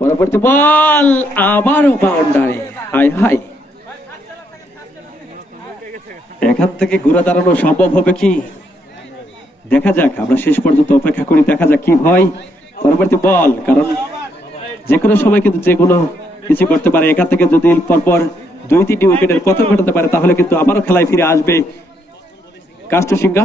পরবর্তী বল, আবারও boundary high high. এখান থেকে ঘুরে দাঁড়ানো সম্ভব হবে কি? দেখা যাক, আমরা শেষ পর্যন্ত অপেক্ষা করি, দেখা যাক কি হয়। পরবর্তী বল, কারণ যে কোনো সময় কিন্তু যে কোনো কিছু করতে পারে। এখান থেকে যদি পরপর দুই তিনটি উইকেটের পতন ঘটাতে পারে, তাহলে কিন্তু আবারও খেলায় ফিরে আসবে কাষ্ট সিংহা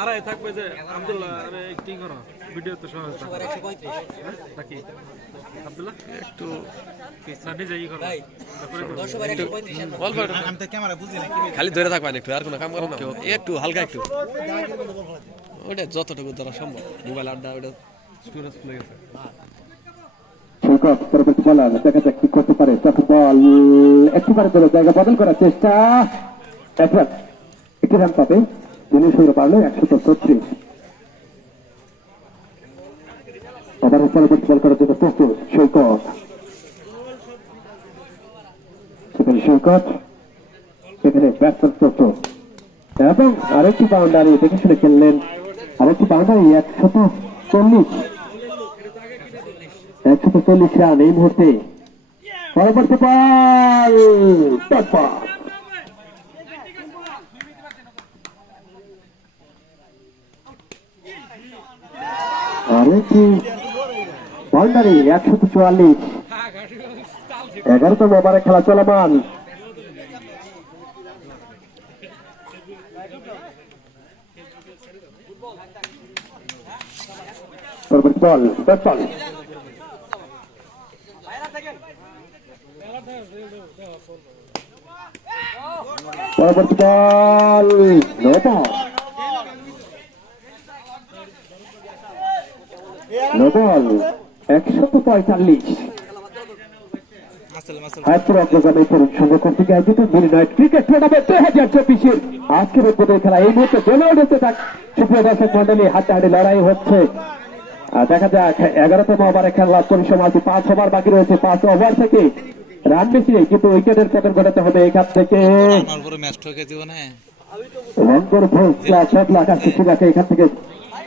দাঁড়ায় থাকবে যে আব্দুল্লাহ আরে কি করো। ভিডিও তো সহজ নাকি? আব্দুল্লাহ? একটু না নিজে ই করো। তারপরে তো- খালি ধরে থাকবেন একটু আর কোনো কাম করো না। একটু হালকা একটু। ওটা যতটুকু ধরা সম্ভব। মোবাইল আড্ডা ওটা স্টুডেন্টস প্লে গেছে। সৈকত পরবর্তী বলার। দেখা যাক কি করতে পারে। চাপু বল। একেবারে ধরে জায়গা বদল করার চেষ্টা। একবার একটি রান পাবে দিনে সঙ্গে পারল একশো ছত্রিশ করার জন্য প্রস্তুত সৈকত। সেখানে সৈকত, সেখানে প্রস্তুত। এবং আরেকটি বাউন্ডারি দেখে শুনে খেললেন আরেকটি বাউন্ডারি একশত চল্লিশ। একশত চল্লিশ রান এই মুহূর্তে। পরবর্তী বল ডট বল। আরেকটি বাউন্ডারি একশত চুয়াল্লিশ এগারোতম ওভারে খেলা চলমান পরবর্তী বল ডট বল পরবর্তী বল নো বল নো একশত পঁয়তাল্লিশ। আজকের অগ্রগামী তরুণ সংঘ কর্তৃক আয়োজিত মিড ক্রিকেট টুর্নামেন্ট দুই হাজার চব্বিশের আজকের উদ্বোধন খেলা। এই মুহূর্তে জ্বলে উঠেছে তাক সুপ্রিয় দর্শক মন্ডলী হাড্ডাহাড্ডি লড়াই হচ্ছে। আর দেখা যাক এগারোতম ওভারে খেলা পরিসমাপ্তি পাঁচ ওভার বাকি রয়েছে। পাঁচ ওভার থেকে রান বেশি নেই কিন্তু উইকেটের পতন ঘটাতে হবে এখান থেকে। রংপুর ভোজ সব এখান থেকে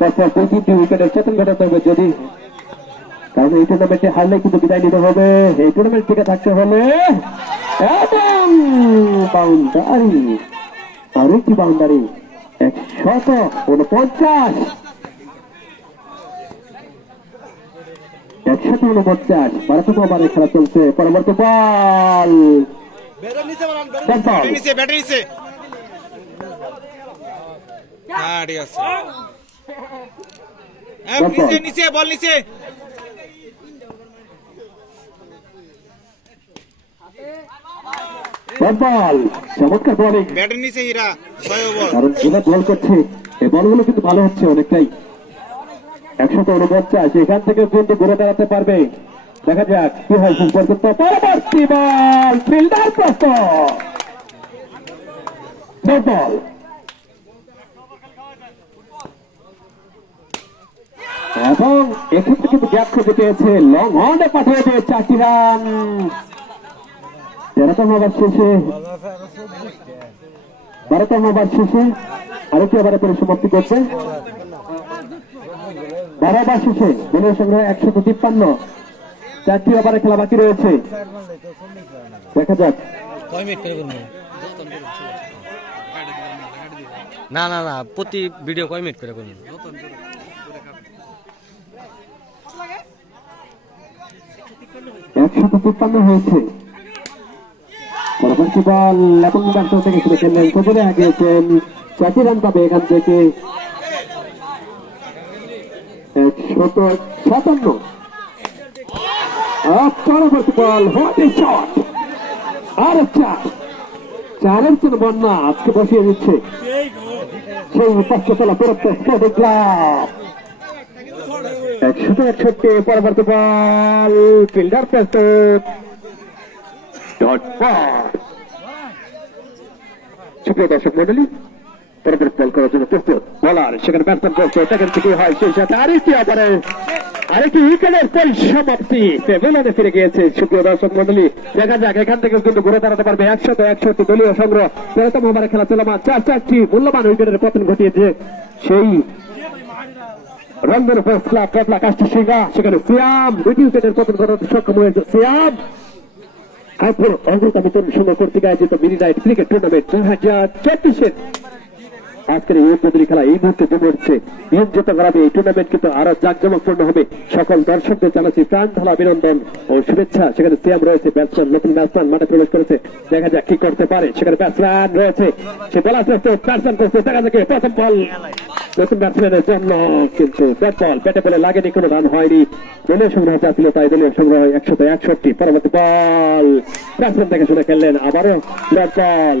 পরপর দুই তিনটি উইকেটের ঘটাতে হবে যদি কারণ এই টুর্নামেন্টে হারলে কিন্তু বিদায় নিতে হবে। এই টুর্নামেন্ট থেকে থাকতে হলে বাউন্ডারি। আরেকটি বাউন্ডারি। একশত উনপঞ্চাশ। একশত উনপঞ্চাশ। ভারতীয় ওভারে খেলা চলছে। পরবর্তী বল। হ্যাঁ ঠিক আছে। নিচে নিচে বল নিচে। Dead চমৎকার বোলিং ব্যাটারি নিচে হীরা ছয় ওভার কারণ যেটা বল করছে এই বলগুলো কিন্তু ভালো হচ্ছে অনেকটাই। একশত উনপঞ্চাশ এখান থেকে কিন্তু ঘুরে দাঁড়াতে পারবে। দেখা যাক কি হয় শেষ পর্যন্ত পরবর্তী বল ফিল্ডার প্রস্ত বল এবং এক্ষেত্রে কিন্তু গ্যাপ খুঁজে পেয়েছে লং অনে পাঠিয়ে দিয়ে চারটি রান। তেরোতম ওভার শেষে। বারোতম ওভার শেষে আরেকটি ওভারে পরিসমাপ্তি করছে। বারো ওভার শেষে দলীয় সংগ্রহ একশত তিপ্পান্ন চারটি ওভারে খেলা বাকি রয়েছে। দেখা যাক। করে না না না, প্রতি ভিডিও কয় মিনিট করে করব একশত তিপ্পান্ন হয়েছে। পরবর্তী বল এখন ব্যর্থ থেকে শুরু করলেন কবরে আগিয়েছেন চারটি রান পাবে এখান থেকে। চার চারের বন্যা আজকে বসিয়ে দিচ্ছে। সেই পশ্চতলা পুরস্ত স্পোর্টিং ক্লাব পরবর্তী বল ফিল্ডার প্রস্তুত। দর্শক মন্ডলী পরবর্তী বল করার জন্য প্রস্তুত। বলার সেখানে প্রস্তুত এখান থেকে হয় সেই সাথে আরেকটি আরেকটি উইকেটের পরিসমাপ্তি। ফিরে গিয়েছে। সুপ্রিয় দর্শক মন্ডলী দেখা যাক, এখান থেকে কিন্তু ঘুরে দাঁড়াতে পারবে। একশত একষট্টি দলীয় সংগ্রহ। তেরোতম ওভারে খেলা চলমান চার চারটি মূল্যবান উইকেটের পতন ঘটিয়েছে সেই রঙ্গের উপর ক্লাব পেটলা কাষ্টি সেখানে সিয়াম দুটি উইকেটের পতন ঘটাতে সক্ষম হয়েছে সিয়াম। হাইপুর অগ্রগামী তরুণ সংঘ কর্তৃক আয়োজিত মিনি নাইট ক্রিকেট টুর্নামেন্ট দুই হাজার চব্বিশের আজকের এই উদ্বোধনী খেলা এই মুহূর্তে জমে উঠছে। নিয়ন্ত্রিত করাবে এই টুর্নামেন্ট কিন্তু আরও জাঁকজমকপূর্ণ হবে। সকল দর্শকদের জানাচ্ছি প্রাণ ঢালা অভিনন্দন ও শুভেচ্ছা। সেখানে সিয়াম রয়েছে, ব্যাটসম্যান নতুন ব্যাটসম্যান মাঠে প্রবেশ করেছে। দেখা যাক কি করতে পারে। সেখানে ব্যাটসম্যান রয়েছে। সে বলার চেষ্টা ব্যাটসম্যান করছে। দেখা যাক প্রথম বল। নতুন ব্যাটসম্যানের জন্য কিন্তু ব্যাট বল। ব্যাটে বলে লাগেনি, কোনো রান হয়নি। দলীয় সংগ্রহ যা ছিল তাই দলীয় সংগ্রহ একশত একষট্টি। পরবর্তী বল। ব্যাটসম্যান দেখে শুনে খেললেন আবারও ব্যাট বল।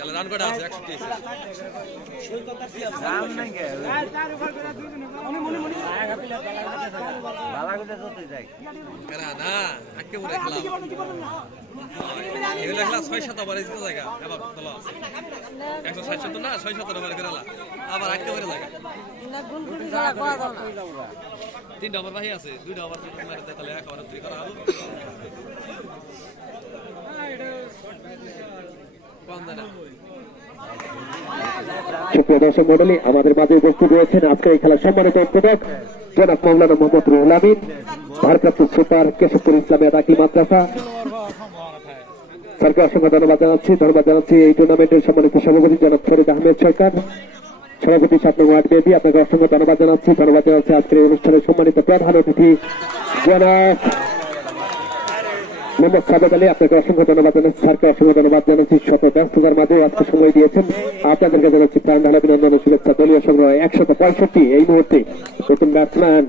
তাহলে রান কটা আছে এগুলো খেলা ছয় সাত ওভারে জিতে জায়গা। এবার তোলা আছে একশো ষাট সত্তর না ছয় সত্তর ওভারে খেলা। আবার একেবারে জায়গা। তিনটা ওভার বাহি আছে দুইটা ওভার তাহলে এক ওভারে দুই করা হলো। সুপ্রিয় দর্শক মন্ডলী, আমাদের মাঝে উপস্থিত রয়েছেন আজকের এই খেলার সম্মানিত উদ্বোধক জনাব মৌলানা মোহাম্মদ রুহুল আমিন, ভারপ্রাপ্ত সুপার কেশবপুর ইসলামিয়া দাখিল মাদ্রাসা। স্যারকে অসংখ্য ধন্যবাদ জানাচ্ছি ধন্যবাদ জানাচ্ছি এই টুর্নামেন্টের সম্মানিত সভাপতি জনাব ফরিদ আহমেদ সরকার। সভাপতি স্বপ্ন ওয়ার্ড বেবি আপনাকে অসংখ্য ধন্যবাদ জানাচ্ছি ধন্যবাদ জানাচ্ছি আজকের অনুষ্ঠানের সম্মানিত প্রধান অতিথি জনাব মোহাম্মদ সাবেদ আলী আপনাকে অসংখ্য ধন্যবাদ জানাচ্ছি। স্যারকে অসংখ্য ধন্যবাদ জানাচ্ছি। শত ব্যস্ততার মাঝে আজকে সময় দিয়েছেন। আপনাদেরকে জানাচ্ছি প্রাণ ঢালা অভিনন্দন ও শুভেচ্ছা। দলীয় সংগ্রহ একশত পঁয়ষট্টি এই মুহূর্তে নতুন ব্যাটসম্যান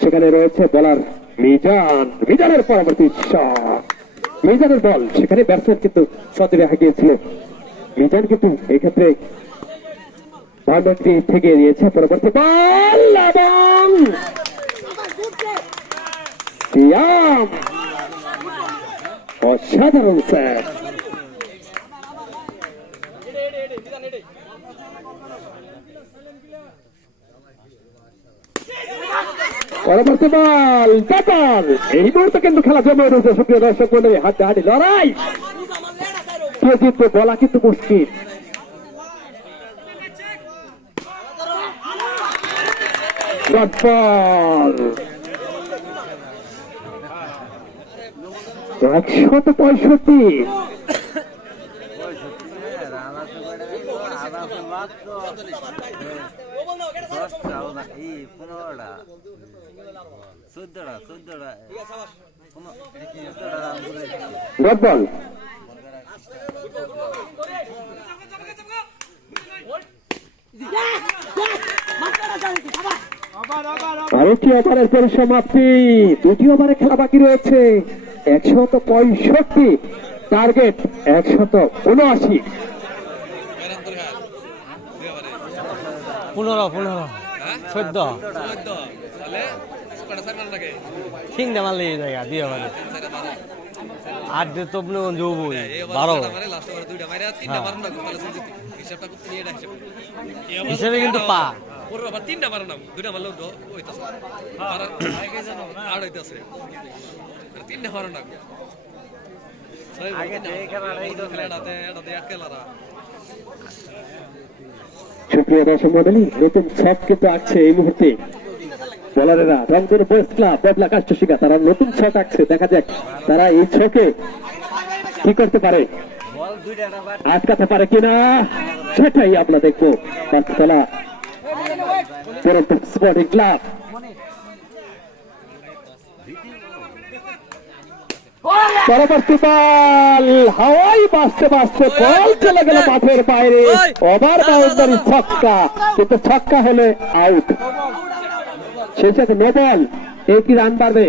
সেখানে রয়েছে বলার মিজান। মিজানের পরবর্তী শট মিজানের বল সেখানে ব্যাটসম্যান কিন্তু সতে দেখা গিয়েছিল। মিজান কিন্তু এই ক্ষেত্রে বাউন্ডারি থেকে দিয়েছে পরবর্তী বল এবং সিয়াম। অসাধারণ, স্যার। পরবর্তী বল পেপার এই মুহূর্তে কিন্তু খেলা জমে উঠেছে সুপ্রিয় দর্শক মন্ডলী হাতে হাতে লড়াই। কে জিতবে বলা কিন্তু মুশকিল। Red ball. একশত পঁয়ষট্টি। আরেকটি ওভারের পরিসমাপ্তি। দুটি ওভারে খেলা বাকি রয়েছে। একশত পঁয়ষট্টি টার্গেট একশত উনআশি পনেরো পনেরো চোদ্দ মারলে এই জায়গা দিয়ে পারে আট দিয়ে তো আপনি বারো হিসাব কিন্তু পা। ওর আবার তিনটা মারো দুইটা মারলেও তো আর আর হইতাছে আর তিনটা মারো না আগে থেকে খেলাটা এই তো খেলাটাতে এটাতে এক খেলারা সুপ্রিয় দর্শক মন্ডলী নতুন ছক কিন্তু আছে এই মুহূর্তে। বলারেরা রংপুর বয়েস ক্লাব বদলা কাষ্ট তারা নতুন ছক আঁকছে। দেখা যাক তারা এই ছকে কি করতে পারে। আটকাতে পারে কিনা সেটাই আমরা দেখব। পাঁচতলা স্পোর্টিং ক্লাব পরবর্তী বল হাওয়াই বাঁচতে বাঁচতে বল চলে গেল মাঠের বাইরে ওভার বাউন্ডারি ছক্কা কিন্তু ছক্কা হলে আউট নো বল কি রান পারবে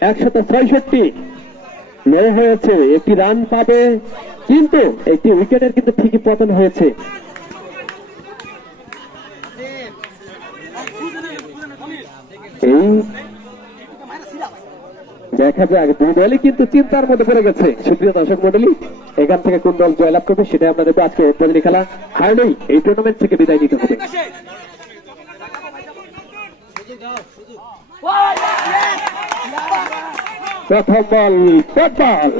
একশত ছয়ষট্টি লো হয়েছে একটি রান পাবে কিন্তু একটি উইকেটের কিন্তু ঠিকই পতন হয়েছে এই দেখা যাক দুই দলই কিন্তু চিন্তার মধ্যে পড়ে গেছে। সুপ্রিয় দর্শক মন্ডলী এখান থেকে কোন দল জয়লাভ করবে সেটাই আমরা দেখব আজকে প্রতিনিধি খেলা। হারলেই এই টুর্নামেন্ট থেকে বিদায় নিতে হবে। প্রথম বল ফুটবল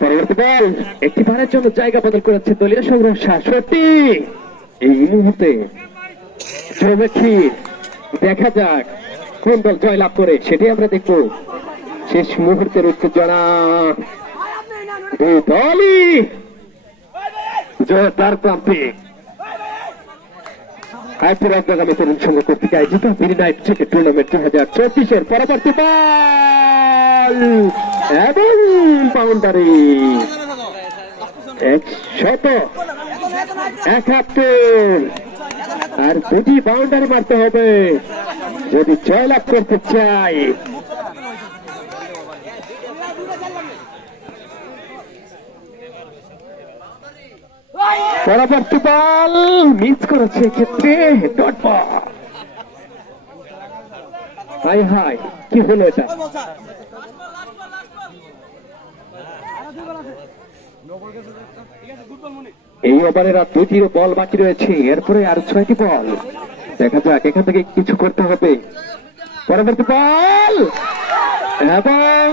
পরবর্তী একটি বারের জন্য জায়গা বদল করেছে দলীয় সংগ্রহ সত্যি, এই মুহূর্তে দেখা যাক কোন দল জয় লাভ করে সেটাই আমরা দেখব। শেষ মুহূর্তের উত্তেজনা দলই জোরদার প্রান্তে আইপুর আগামী তরুণ সংঘ কর্তৃক আয়োজিত মিনি নাইট ক্রিকেট টুর্নামেন্ট দু হাজার চব্বিশের পরবর্তী এবং বাউন্ডারি। একশত একাত্তর। আর দুটি বাউন্ডারি মারতে হবে। যদি জয়লাভ করতে চাই। পরবর্তী বল মিস করেছে এক্ষেত্রে। হাই হাই, কি হলো এটা? এই ওভারের আর দুটি বল বাকি রয়েছে। এরপরে আর ছয়টি বল। দেখা যাক এখান থেকে কিছু করতে হবে। পরবর্তী বল! এবং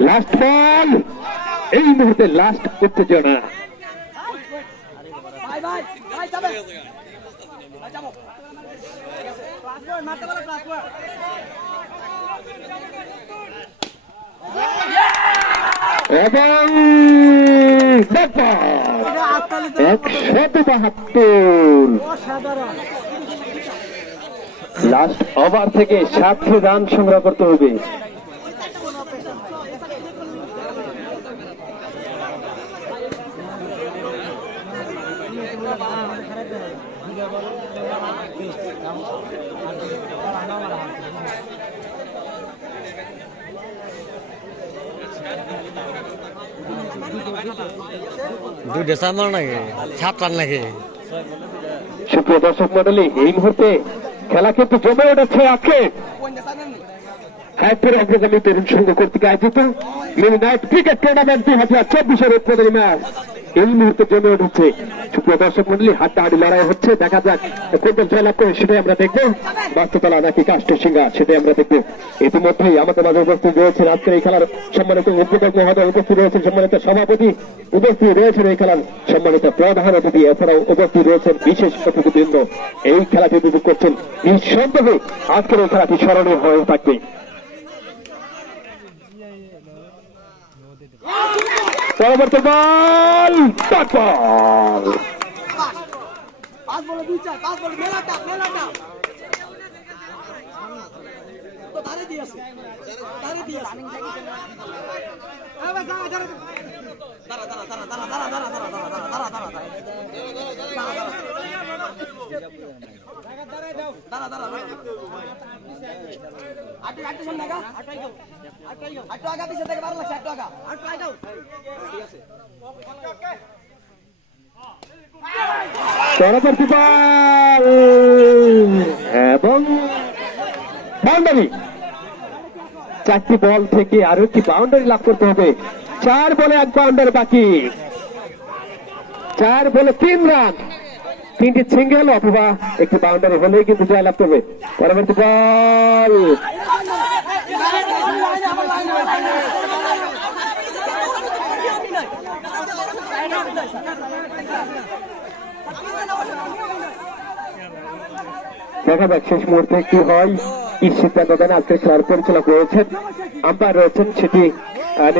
লাস্ট বল! এই মুহূর্তে লাস্ট উত্তেজনা। ভাই ভাই ভাই যাবে। ভাই যাব ক্লাস বয় মারতে পারে ক্লাস বয় এবং। একশত বাহাত্তর লাস্ট ওভার থেকে সাতটি রান সংগ্রহ করতে হবে দুইটা চার নাকি? সাত রান নাকি? সুপ্রিয় দর্শক মন্ডলী, এই মুহূর্তে খেলা কিন্তু জমে উঠেছে আজকে। হাইপুর অগ্রগামী তরুণ সংঘ কর্তৃক আয়োজিত মিনি নাইট ক্রিকেট টুর্নামেন্ট দুই হাজার চব্বিশের উদ্বোধনী ম্যাচ। এই মুহূর্তে জমে উঠেছে সুপ্রিয় দর্শক মন্ডলী, হাড্ডাহাড্ডি লড়াই হচ্ছে। দেখা যাক কোন জয়লাভ করে সেটাই আমরা দেখব। বাস্ততলা নাকি কাষ্ট সিংহা সেটাই আমরা দেখব। ইতিমধ্যেই আমাদের মাঝে উপস্থিত রয়েছেন আজকের এই খেলার সম্মানিত উদ্বোধক মহোদয়। উপস্থিত রয়েছেন সম্মানিত সভাপতি, উপস্থিত রয়েছেন এই খেলার সম্মানিত প্রধান অতিথি। এছাড়াও উপস্থিত রয়েছেন বিশেষ অতিথিবৃন্দ। এই খেলাটি উপভোগ করছেন নিঃসন্দেহে আজকের এই খেলাটি স্মরণীয় হয়ে থাকবে পরবর্তী বল ডট বল পাঁচ বলে দুই চার পাঁচ বলে মেলাটা মেলাটা তো ধারে দিয়ে আছে ধারে দিয়ে আছে এই ভাই দাঁড়া দাঁড়া দাঁড়া দাঁড়া দাঁড়া এবং বাউন্ডারি। চারটি বল থেকে আরও একটি বাউন্ডারি লাভ করতে হবে। চার বলে এক বাউন্ডারি বাকি। চার বলে তিন রান। তিনটি সিঙ্গেল অথবা একটি বাউন্ডারি হলেই কিন্তু জয় লাভ করবে। পরবর্তী বল দেখা যাক শেষ মুহূর্তে কি হয়। কি সিদ্ধান্ত দেন, আজকে চার পরিচালক রয়েছেন। আম্পায়ার রয়েছেন, সেটি